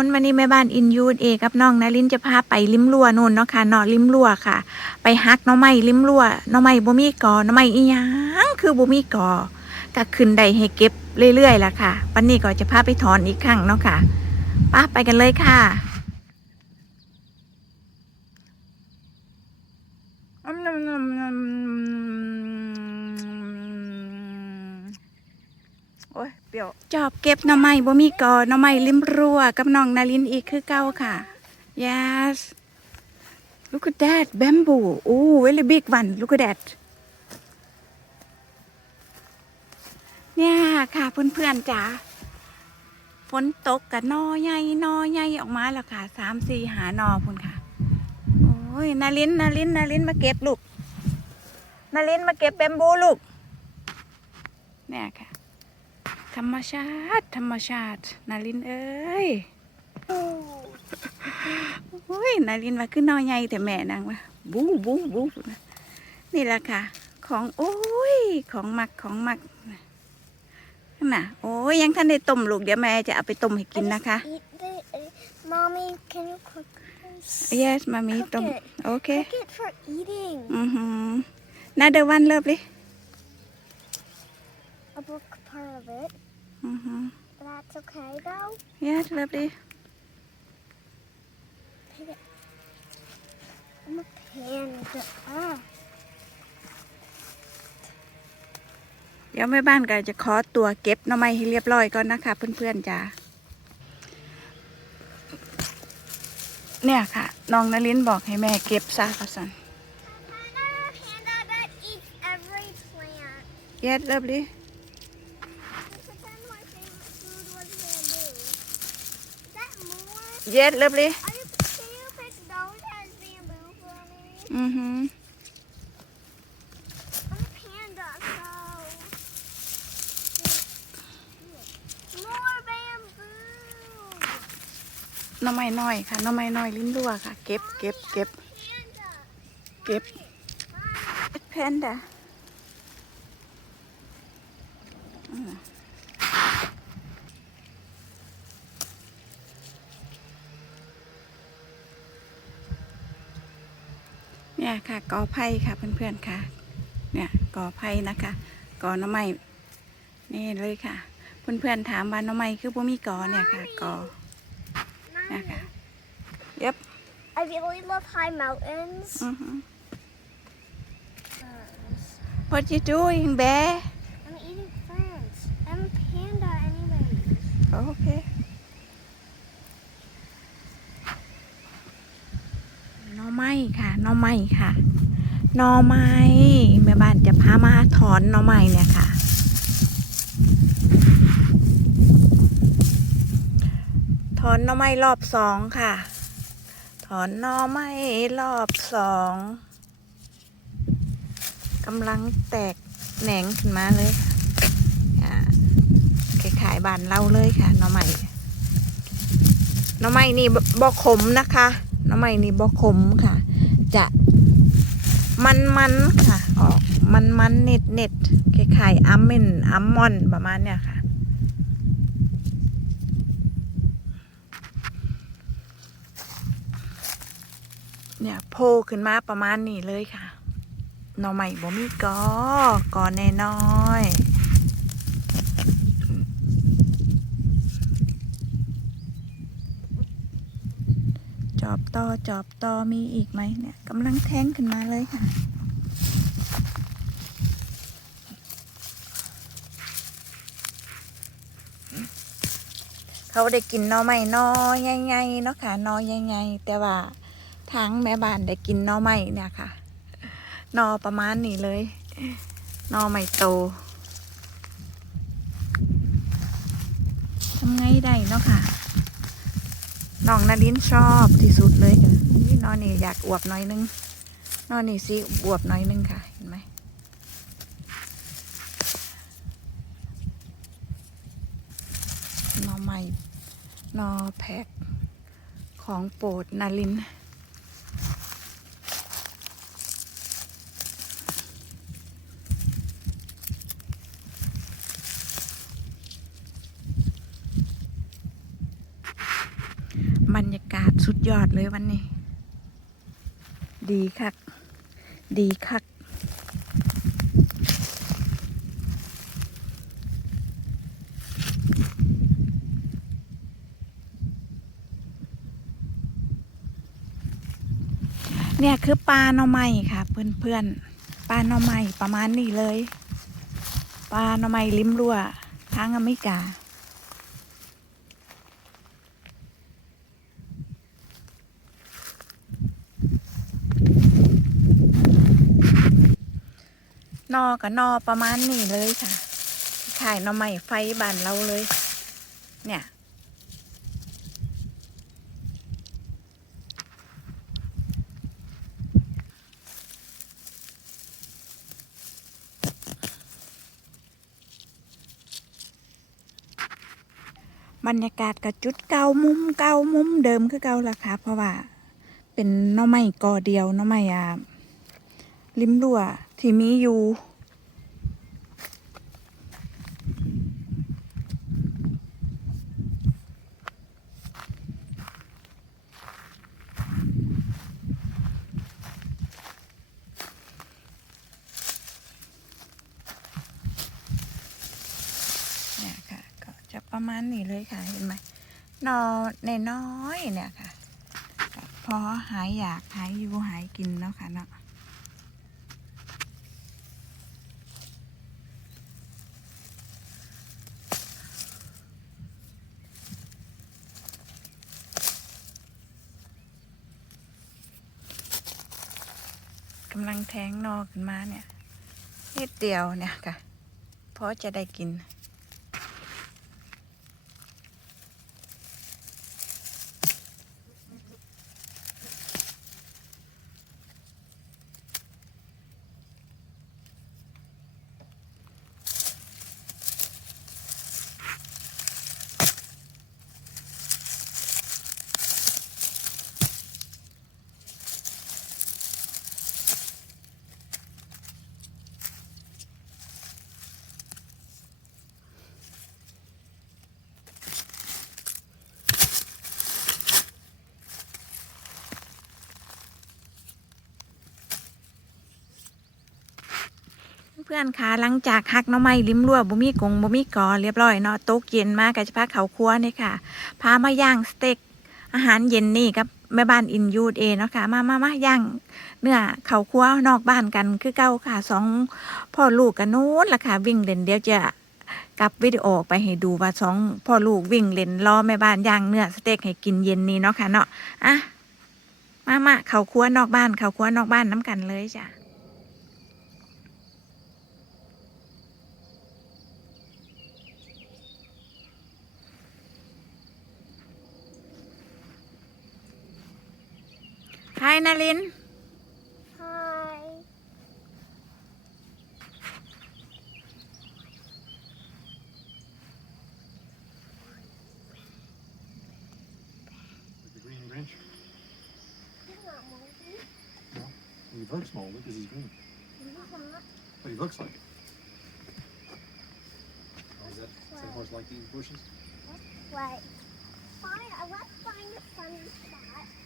คนวันนี้แม่บ้านอินยูดเอกับน้องนารินจะพาไปลิมรั้วนู่นเนาะค่ะเนาะลิมรั้วค่ะ ไปฮักหน้องไม้ลิมรั้วหน้องไม้บ่มีกอหน้องไม้อีหยังคือบ่มีกอก็ขึ้นได้ให้เก็บเรื่อยๆล่ะค่ะ วันนี้ก็จะพาไปถอนอีกครั้งเนาะค่ะป้าไปกันเลยค่ะ โอ้ย เปรี้ยวจอบเก็บหน่อไม้บ่มีกอหน่อไม้ริมรัวกับน้องนารินอีกคือเก่าค่ะ yes look at that bamboo oh very big one look at that เนี่ยค่ะเพื่อนๆจ๋าฝนตกกับนอใหญ่นอใหญ่ออกมาแล้วค่ะสามสี่หานอพุ่นค่ะ โอ้ยนารินนารินนารินมาเก็บลูกนารินมาเก็บแบมบูลูกเนี่ยค่ะ ธรรมชาติ ธรรมชาติ นารินเอ้ยโอ้ยนารินว่าขึ้นนอใหญ่แต่แม่นางว่าบู๊บู๊บู๊นะนี่แหละค่ะ ของโอ้ยของมักของมักน่ะโอ้ยยังท่านได้ต้มลูกเดี๋ยวแม่จะเอาไปต้มให้กินนะคะ Eat the, uh, mommy, can you cook this? yes มามี Cook ต้ม it. โอเค Cook it for eating. อือหือนาเดวันเลิฟเลย I broke part of it. อือหือ That's okay though. yes เลิฟเลย I'm a panda. Ah. เดี๋ยวแม่บ้านก็จะขอตัวเก็บหน่อไม้ให้เรียบร้อยก่อนนะคะเพื่อนๆจ้าเนี่ยค่ะน้องนลินบอกให้แม่เก็บซะกสัน Panda, panda that eats every plant. เย็ดเรียบเลย Pretend my favorite food was bamboo. Is that more? เย็ดเรียบเลย Are you, can you pick those as bamboo for me? อือหือ I'm a panda, so. More bamboo. หน่อไม้น้อยค่ะหน่อไม้น้อยลิ้นรัวค่ะเก็บ เก็บ เก็บ Panda. เก็บแพนด้าอืม เนี่ยค่ะกอไผ่ค่ะเพื่อนๆค่ะ เนี่ยกอไผ่นะคะกอหน้ำไม้นี่เลยค่ะ เพื่อนๆถามว่าหน้ำไม้คือบ่มีกอเนี่ยค่ะกอเนี่ยค่ะ Yep. I really love high mountains. อือหือ Because What you doing bear I'm eating plants. I'm a panda anyways. โอเคหน่อไม้ ค่ะนอไม้ค่ะนอไม้แม่บ้านจะพามาถอนนอไม้เนี่ยค่ะ ถอนนอไม้รอบสองค่ะ ถอนนอไม้รอบสองกำลังแตกแหนงขึ้นมาเลยอ่าคล้ายๆบานเราเลยค่ะนอไม้นอไม้นี่บบอขมนะคะนอไม้นี่บอขมค่ะ จะมันมันค่ะ ออกมันมันเน็ดเน็ดคล้ายๆอัมเมนอัมมอนประมาณเนี้ยค่ะ เนี่ยโผล่ขึ้นมาประมาณนี้เลยค่ะหน่อไม้บ่มีกอกอแน่น้อยจอบ ต่อจอบต่อมีอีกไหมเนี่ยกำลังแทงขึ้นมาเลยค่ะ เขาได้กินน่อไม้นอใหญ่ๆเนาะค่ะนอใหญ่ๆแต่ว่าทางแม่บ้านได้กินน่อไม้เนี่ยค่ะนอประมาณนี้เลยนอไม่โตทำไงได้เนาะค่ะ น้องนารินชอบที่สุดเลยค่ะนี่นอนี่อยากอวบหน่อยนึงนอนี่สิอวบหน่อยนึงค่ะ เห็นไหมนอใหม่นอแพกของโปรดนาริน รรยากาศสุดยอดเลยวันนี้ ดีคัก ดีคัก เนี่ยคือปลาหน่อไม้ค่ะ เพื่อนๆปลาหน่อไม้ประมาณนี้เลย ปลาหน่อไม้ลิ้มรั่วทางอเมริกา นอกับนอประมาณนี้เลยค่ะขายหน่อไม้ไฟบานเราเลย เนี่ย บรรยากาศกับจุดเก่ามุมเก่ามุมเดิมคือเก่าละค่ะเพราะว่า เป็นหน้อไม้กอเดียวหน้อไม้อะ ริมรั่วที่มีอยู่เนี่ยค่ะก็จะประมาณนี้เลยค่ะเห็นไหมนอนในน้อยเนี่ยค่ะพอหายอยากหายอยู่หายกินเนาะค่ะเนาะำลังแทงนอขึ้นมาเนี่ยนิดเดียวเนี่ยค่ะ เพราะจะได้กิน เพื่อนคะหลังจากหักน้อไม้ริมรั่วบ่มีกงบ่มีกอเรียบร้อยเนาะตกเย็นมากก็จะพาเขาครัวเนี่ค่ะ พามาย่างสเต็กอาหารเย็นนี่กับแม่บ้านอินยูดเอเนาะค่ะ มามามาย่างเนื้อเขาครัวนอกบ้านกันคือเก้าค่ะสองพ่อลูกกันนู้นล่ะค่ะ วิ่งเล่นเดี๋ยวจะกลับวิดีโอไปให้ดูว่าสองพ่อลูกวิ่งเล่นรอแม่บ้านย่างเนื้อสเต็กให้กินเย็นนี้เนาะค่ะเนาะอะมามาเขาครัวนอกบ้านเขาครัวนอกบ้านน้ำกันเลยจ้ะ Hi, Nalin. Hi. The green wrench? Not moldy. No, he looks moldy because he's green. Mm-hmm. But he looks like it. Oh, is horse like these bushes? Right. Fine, let's find a sunny spot.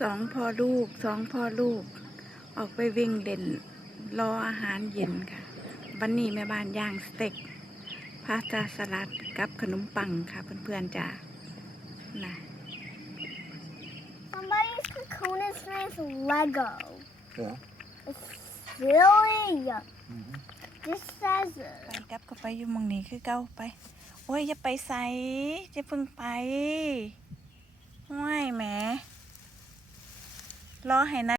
สองพ่อลูกสองพ่อลูก ออกไปวิ่งเล่น รออาหารเย็นค่ะวันนี้แม่บ้านย่างสเต็กพาสต้าสลัดกับขนมปังค่ะเพื่อนๆจ้านะ Somebody's cocoon is nice Lego. Yeah. It's silly. Mm-hmm. This says ไปกลับก็ไปอยู่หมองนี้คือเก้าไป โอ้ยอย่าไปใส่จะเพิ่งไปห้วยแหม รอให้นะ